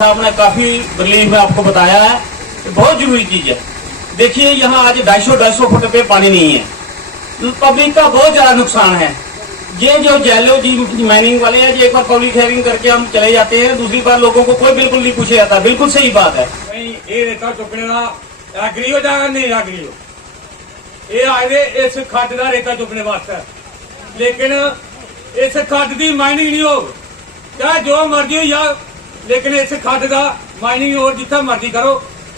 आपने काफी रिलीफ में आपको बताया है कि बहुत जरूरी चीज है। देखिए यहाँ आज 250 फुट पे पानी नहीं है, तो पब्लिक का बहुत ज्यादा नुकसान है। ये जो जैलो जी माइनिंग वाले हैं, एक बार पब्लिक हेयरिंग करके हम चले जाते हैं, दूसरी बार लोगों को कोई बिल्कुल नहीं पूछा जाता। बिल्कुल सही बात है। ये रेता चुकने का एग्री हो जाएगा, नहीं एग्री हो, ये आए इस खड्ड का रेता चुकने वास्ते, लेकिन इस खड्ड की माइनिंग नहीं हो, चाहे जो मर्जी हो या, लेकिन इस खड्ड का माइनिंग हो जितना मर्जी करो,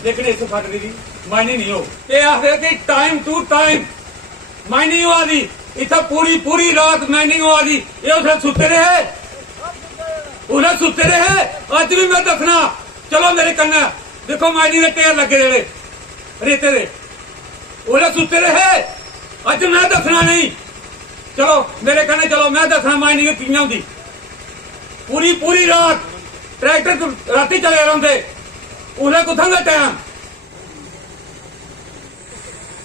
लेकिन इस खड्ड की माइनिंग नहीं हो। ये आखिर कि टाइम टू टाइम माइनिंग हो दी, इतना पूरी पूरी रात माइनिंग हो दी। ये उसे सुते रहे, उन्हें सुते रहे। अज भी मैं दसना, चलो मेरे कन्ने देखो माइनिंग के ढेर लगे रहे रेते दे, उन्हें सुते रहे। अज मैं दसना नहीं, चलो मेरे कन्ने चलो, मैं दसना माइनिंग कियां होंदी। पूरी पूरी रात ट्रैक्टर राती चले रहते, उन्हें कुछ टाइम।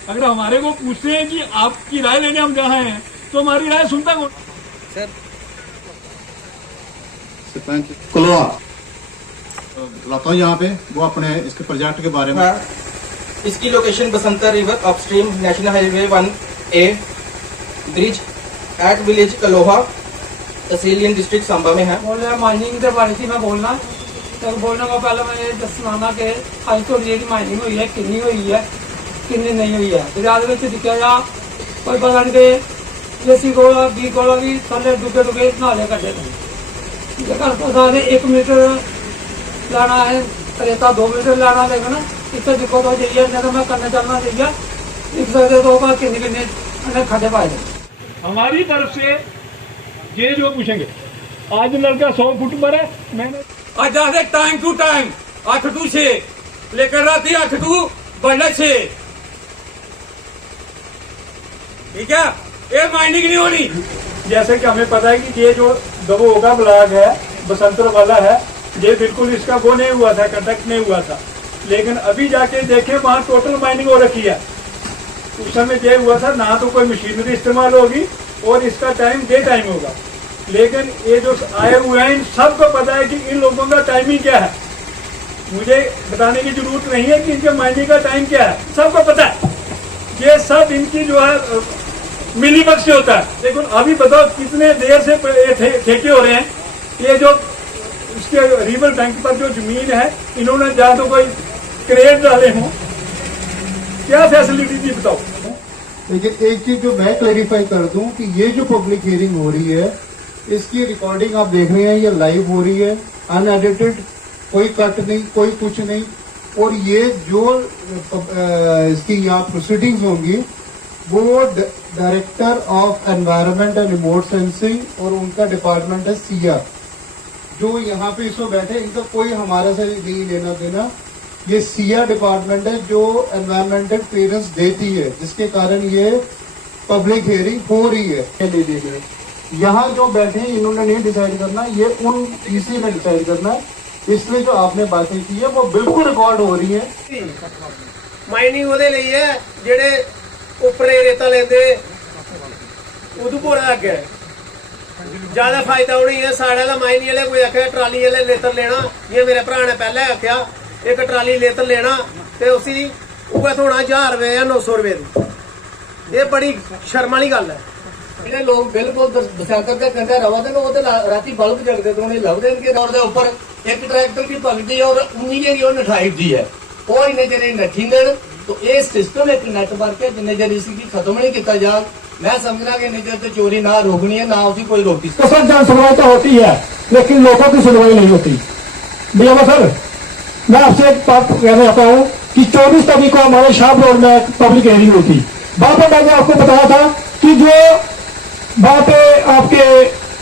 अगर हमारे को पूछते हैं कि आपकी राय लेने हम जहाँ हैं, तो हमारी राय सुनता कौन? सर सरपंच कुलवा लाता हूँ यहाँ पे, वो अपने इसके प्रोजेक्ट के बारे में। हाँ, इसकी location Basantar river upstream national highway 1A bridge at village Kaloha tehsil district Samba में है। बोल रहा माइनिंग के बारे में मैं बोलना, तो बोलने को पहले मैं ये दसना कि अज तो जी माइनिंग हुई है, कितनी हुई है कितनी नहीं हुई है। दरिया में दिखा जा कोई पता नहीं कि देसी गोला बी गोला भी थले डुगे डुगे नाले कटे थे। अगर पता नहीं 1 मीटर लाना है रेता, 2 मीटर लाना लेगा ना, इससे दिक्कत हो जाइए। नहीं तो मैं करने चलना चाहिए, लिख सकते तो किन्नी किन्नी खड्डे पाए थे। हमारी तरफ से ये जो पूछेंगे, आज लड़का 100 फुट पर है, मैंने अज आखिर टाइम टू टाइम 8 to 6, लेकिन रात 8 to 6। ठीक है, ये माइनिंग नहीं होनी। जैसे कि हमें पता है कि ये जो दबोगा ब्लॉक है, बसंतर वाला है, ये बिल्कुल इसका वो नहीं हुआ था, कंडक्ट नहीं हुआ था। लेकिन अभी जाके देखें वहाँ टोटल माइनिंग हो रखी है। उस समय ये हुआ था ना, तो कोई मशीनरी इस्तेमाल होगी और इसका टाइम डे टाइम होगा। लेकिन ये जो आए हुए हैं, इन सबको पता है कि इन लोगों का टाइमिंग क्या है। मुझे बताने की जरूरत नहीं है कि इनके माइनिंग का टाइम क्या है, सबको पता है। ये सब इनकी जो है मिली बग से होता है। लेकिन अभी बताओ कितने देर से ठेके हो रहे हैं। ये जो इसके रिवर बैंक पर जो जमीन है, इन्होंने जहाँ तो कोई क्रेट डाले हों, क्या फैसिलिटी थी बताओ। लेकिन एक चीज जो मैं क्लेरिफाई कर दूं कि ये जो पब्लिक हियरिंग हो रही है, इसकी रिकॉर्डिंग आप देख रहे हैं, ये लाइव हो रही है, अनएडिटेड, कोई कट नहीं, कोई कुछ नहीं। और ये जो इसकी यहाँ प्रोसीडिंग्स होंगी, वो director of environment and remote sensing और उनका डिपार्टमेंट है सिया, जो यहाँ पे इसमें बैठे, इनका कोई हमारे से नहीं लेना देना। ये सिया डिपार्टमेंट है जो एनवायरमेंटल क्लियरेंस देती है, जिसके कारण ये पब्लिक हियरिंग हो रही है। यहाँ जो बैठे हैं इन्होंने नहीं डिसाइड करना, ये उन ईसी ने डिसाइड करना है। इसलिए जो आपने बातें की है वो बिल्कुल रिकॉर्ड हो रही है। माइनिंग ਉਹਦੇ ਲਈ ਹੈ ਜਿਹੜੇ ਉੱਪਰੇ ਰੇਤਾ ਲੈਂਦੇ ਉਦਪੁਰ ਅੱਗੇ ਜ਼ਿਆਦਾ ਫਾਇਦਾ ਹੋਣੀ ਹੈ। ਸਾਡੇ ਵਾਲਾ ਮਾਈਨਿੰਗ ਵਾਲੇ ਕੋਈ ਆਖਿਆ ਟਰਾਲੀ ਵਾਲੇ ਲੇਤਰ ਲੈਣਾ, ਜੇ ਮੇਰੇ ਭਰਾ ਨੇ ਪਹਿਲਾਂ ਆਖਿਆ ਇੱਕ ਟਰਾਲੀ ਲੇਤਰ ਲੈਣਾ ਤੇ ਉਸੇ ਉਹ ਥੋੜਾ 1000 ਰੁਪਏ ਜਾਂ 900 ਰੁਪਏ ਦੀ। ਇਹ ਬੜੀ ਸ਼ਰਮ ਵਾਲੀ ਗੱਲ ਹੈ। ਜਿਹੜੇ ਲੋਕ ਬਿਲਕੁਲ ਬਸੰਤਰ ਦੇ ਕੰਢੇ ਰਵਾਦੇ ਨੇ, ਉਹ ਤੇ ਰਾਤੀ ਬਲਬ ਜਗਦੇ ਤੋਂ ਨਹੀਂ ਲੱਭਦੇ ਇਨਕੇ ਦੌਰ ਦੇ ਉੱਪਰ एक ट्रैक्टर की पगड़ी और उन्हीं के लिए नठाई दी है, और इन्हें जरे नठी देन। तो ये सिस्टम एक नेटवर्क है, जिन्हें जर इसकी खत्म नहीं किया जा, मैं समझना कि निजर तो चोरी ना रोकनी है, ना उसकी कोई रोकी। तो सर जन सुनवाई तो होती है, लेकिन लोगों की सुनवाई नहीं होती। भैया सर, मैं आपसे एक बात कहना चाहता हूँ कि 24 तारीख को हमारे शाह रोड में पब्लिक हियरिंग हुई थी। वहां पर मैंने आपको बताया था कि जो वहां पे आपके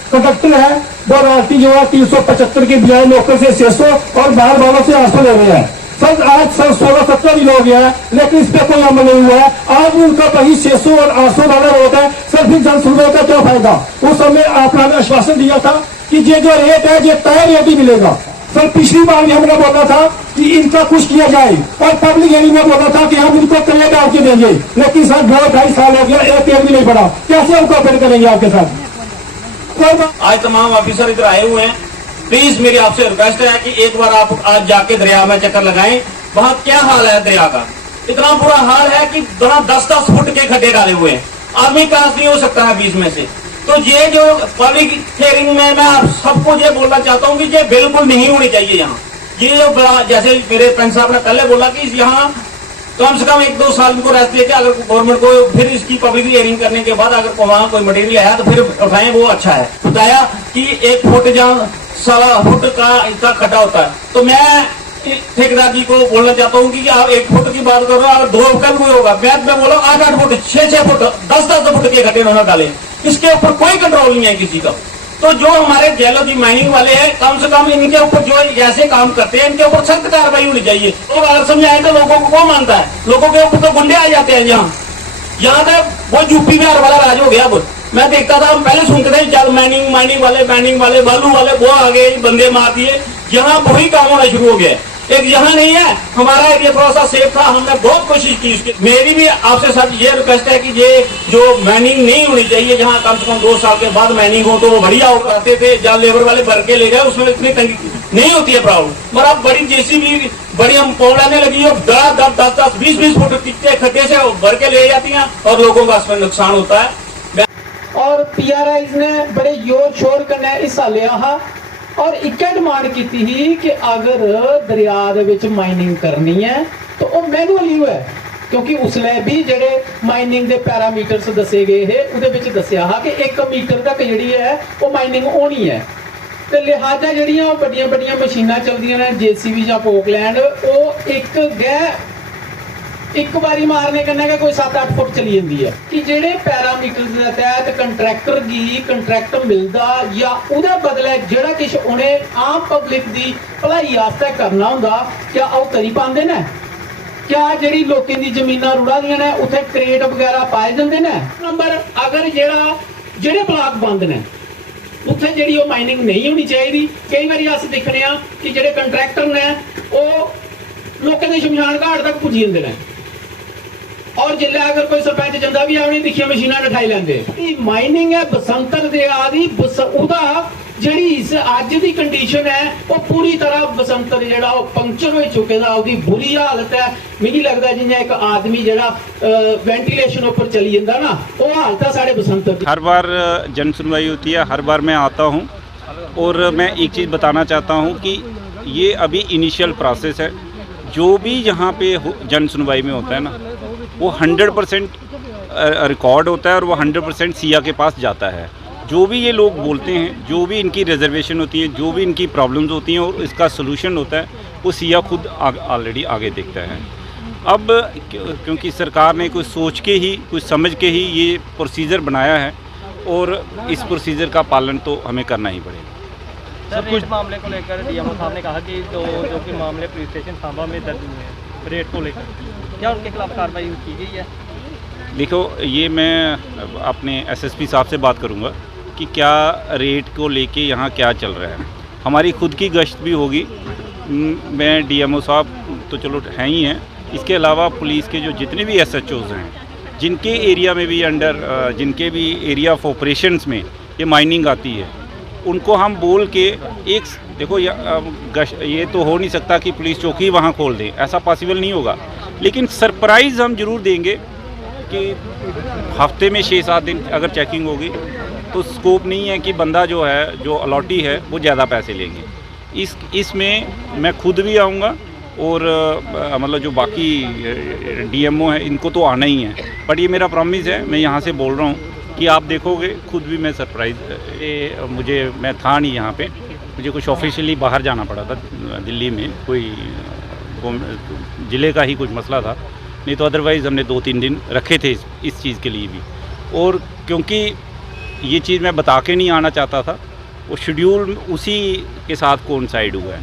कंडक्टर है वो राशि जो है 375 की बजाय लोकल से 600 और बाहर वालों से 800 ले रहे हैं। सर आज सर 16-17 दिन हो गया है, लेकिन इस पर कोई अमल नहीं हुआ है। आज उनका वही 600 और 800 वाला होता है। सर फिर जन सुनवाई का क्या फायदा? उस समय आपने आश्वासन दिया था कि ये जो रेट है ये तय रेट ही मिलेगा। सर पिछली बार भी हमने बोला था कि इनका कुछ किया जाए, और पब्लिक हियरिंग में बोला था कि हम इनको क्रेडिट डाल के देंगे। लेकिन सर 2-2.5 साल हो गया, एक पेड़ भी नहीं पड़ा। कैसे हम कोऑपरेट करेंगे आपके साथ? आज तमाम ऑफिसर इधर आए हुए हैं, प्लीज मेरी आपसे रिक्वेस्ट है कि एक बार आप आज जाके दरिया में चक्कर लगाएं। वहां क्या हाल है दरिया का, इतना बुरा हाल है कि वहां 10-10 फुट के खड्डे डाले हुए हैं, आदमी क्रॉस नहीं हो सकता है बीच में से। तो ये जो पब्लिक हियरिंग में मैं आप सबको ये बोलना चाहता हूँ कि ये बिल्कुल नहीं होनी चाहिए यहाँ। ये जो बड़ा, जैसे मेरे पंच साहब ने पहले बोला कि यहाँ कम से कम 1-2 साल को रेस्ट देके अगर गवर्नमेंट को फिर इसकी पब्लिक हियरिंग करने के बाद अगर वहां कोई मटेरियल है तो फिर उठाएं, वो अच्छा है। बताया कि 1 फुट जहाँ 1.25 फुट का इसका खड्डा होता है, तो मैं ठेकेदार जी को बोलना चाहता हूँ कि आप 1 फुट की बात कर रहे हो, अगर 2 कम कोई होगा, मैं बोला 8-8 फुट 6-6 फुट 10-10 फुट के खड्डे उन्होंने डाले, इसके ऊपर कोई कंट्रोल नहीं है किसी का। तो जो हमारे जियोलॉजी माइनिंग वाले हैं, कम से कम इनके ऊपर जो ऐसे काम करते हैं इनके ऊपर सख्त कार्रवाई होनी चाहिए। तो अगर समझाए तो लोगों को कौन मानता है, लोगों के ऊपर तो गुंडे आ जाते हैं। यहाँ तक वो यूपी में हर वाला राज हो गया। मैं देखता था, हम पहले सुनते थे जल माइनिंग वाले बालू वाले वो आ गए, बंदे मार दिए। यहाँ वही काम होना शुरू हो गया। एक यहाँ नहीं है, हमारा एरिया थोड़ा सा सेफ था, हमने बहुत कोशिश की उसकी। मेरी भी आपसे सर ये रिक्वेस्ट है कि ये जो माइनिंग नहीं होनी चाहिए, जहाँ कम से कम 2 साल के बाद माइनिंग हो तो वो बढ़िया हो करते थे। जहाँ लेबर वाले भर के ले गए, उसमें इतनी तंगी नहीं होती है प्रॉब्लम। और अब बड़ी जेसीबी बड़ी हम पौड़ाने लगी है, 10-10 20-20 फुट के खड्डे से भर के ले जाती हैं और लोगों का इसमें नुकसान होता है। और PRIs ने बड़े जोर शोर कन्नै हिस्सा लिया हा और इक्कै डिमांड की थी कि अगर दरिया दे विच माइनिंग करनी है तो वो मैनुअली है, क्योंकि उसलै भी जेडे माइनिंग दे पैरामीटर्स दसे गए हे उहदे विच दस्सिया हा कि 1 मीटर तक जिहड़ी है वो माइनिंग होनी है। ते लिहाजा जिहड़ियां वो बड़ियां बड़ियां मशीनां चलदियां ने, JCB जां पोकलैंड, वो एक बारी मारने कन्नै के कोई 7-8 फुट चली जाती है। कि जेडे पैरामीटर के तहत कंट्रैक्टर की कंट्रैक्ट मिलता या उहदे बदले जेड़ा किश उन्हें आम पब्लिक की भलाई आस्ते करना हुंदा, क्या ओह करी पांदे ने? क्या जेड़ी लोकें दी जमीनां रुड़ा दियां ने उत्थे क्रेट वगैरह पाए जांदे ने? नंबर अगर जेड़े ब्लॉक बंद ने उत्थे जेड़ी ओह माइनिंग नहीं होनी चाहिए। कई बारी अस दिखने आ कि जेड़े कंट्रैक्टर ने ओह लोकें दे शमशान घाट तक पुज्जी जांदे ने, और जिले अगर कोई सरपंच जंदा भी आवनी दिखिया मशीना नठाई लेंदे। माइनिंग है बसंतर दरिया दी, उहदा जेड़ी इस अज दी कंडीशन है वो पूरी तरह बसंतर जेड़ा वो पंक्चर हो चुके दा, उसदी बुरी हालत है। मिगी लगदा जियां एक आदमी जेड़ा वेंटिलेशन ऊपर चली जांदा ना, वो हालत है साढ़े बसंतर दी। हर बार जन सुनवाई होती है, हर बार मैं आता हूँ और मैं एक चीज़ बताना चाहता हूँ कि ये अभी इनिशियल प्रोसेस है। जो भी यहाँ पे जन सुनवाई में होता है ना, वो 100% रिकॉर्ड होता है और वो 100% सिया के पास जाता है। जो भी ये लोग बोलते हैं, जो भी इनकी रिजर्वेशन होती है, जो भी इनकी प्रॉब्लम्स होती हैं और इसका सलूशन होता है, वो सिया खुद ऑलरेडी आगे देखता है। अब क्योंकि सरकार ने कुछ सोच के ही, कुछ समझ के ही ये प्रोसीजर बनाया है और इस प्रोसीजर का पालन तो हमें करना ही पड़ेगा। सर, कुछ मामले को लेकर DMO साहब ने कहा कि जो कि मामले पुलिस स्टेशन सांबा में दर्ज हुए हैं रेट को लेकर, क्या उनके खिलाफ कार्रवाई की गई है? देखो, ये मैं अपने SSP साहब से बात करूँगा कि क्या रेट को लेके यहाँ क्या चल रहा है। हमारी खुद की गश्त भी होगी। मैं DMO साहब तो चलो हैं ही हैं, इसके अलावा पुलिस के जो जितने भी SHOs हैं, जिनके एरिया में भी जिनके भी एरिया ऑफ ऑपरेशंस में ये माइनिंग आती है, उनको हम बोल के एक देखो ये तो हो नहीं सकता कि पुलिस चौकी वहाँ खोल दें, ऐसा पॉसिबल नहीं होगा। लेकिन सरप्राइज़ हम ज़रूर देंगे कि हफ्ते में 6-7 दिन अगर चेकिंग होगी तो स्कोप नहीं है कि बंदा जो है, जो अलॉटी है, वो ज़्यादा पैसे लेंगे। इसमें मैं खुद भी आऊँगा और मतलब जो बाकी DMO है इनको तो आना ही है। बट ये मेरा प्रॉमिस है, मैं यहाँ से बोल रहा हूँ कि आप देखोगे खुद भी मैं सरप्राइज़ मैं था नहीं यहाँ पे, मुझे कुछ ऑफिशियली बाहर जाना पड़ा था दिल्ली में, कोई ज़िले का ही कुछ मसला था, नहीं तो अदरवाइज़ हमने 2-3 दिन रखे थे इस चीज़ के लिए भी। और क्योंकि ये चीज़ मैं बता के नहीं आना चाहता था, वो शेड्यूल उसी के साथ कोइंसाइड हुआ है,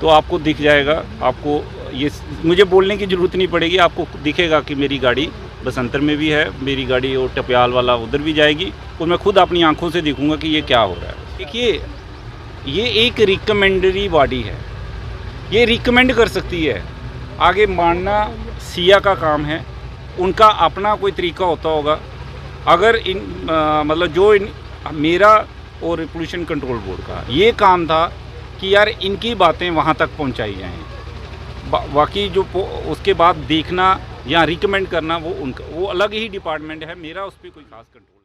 तो आपको दिख जाएगा। आपको ये मुझे बोलने की ज़रूरत नहीं पड़ेगी, आपको दिखेगा कि मेरी गाड़ी बसंतर में भी है, मेरी गाड़ी और टपियाल वाला उधर भी जाएगी, और मैं खुद अपनी आंखों से देखूंगा कि ये क्या हो रहा है। देखिए, ये एक रिकमेंडरी बॉडी है, ये रिकमेंड कर सकती है, आगे मानना सिया का काम है, उनका अपना कोई तरीका होता होगा। अगर मतलब मेरा और पोल्यूशन कंट्रोल बोर्ड का ये काम था कि यार इनकी बातें वहाँ तक पहुँचाई जाएँ। बाकी जो उसके बाद देखना या रिकमेंड करना वो उनका वो अलग ही डिपार्टमेंट है, मेरा उस पर कोई खास कंट्रोल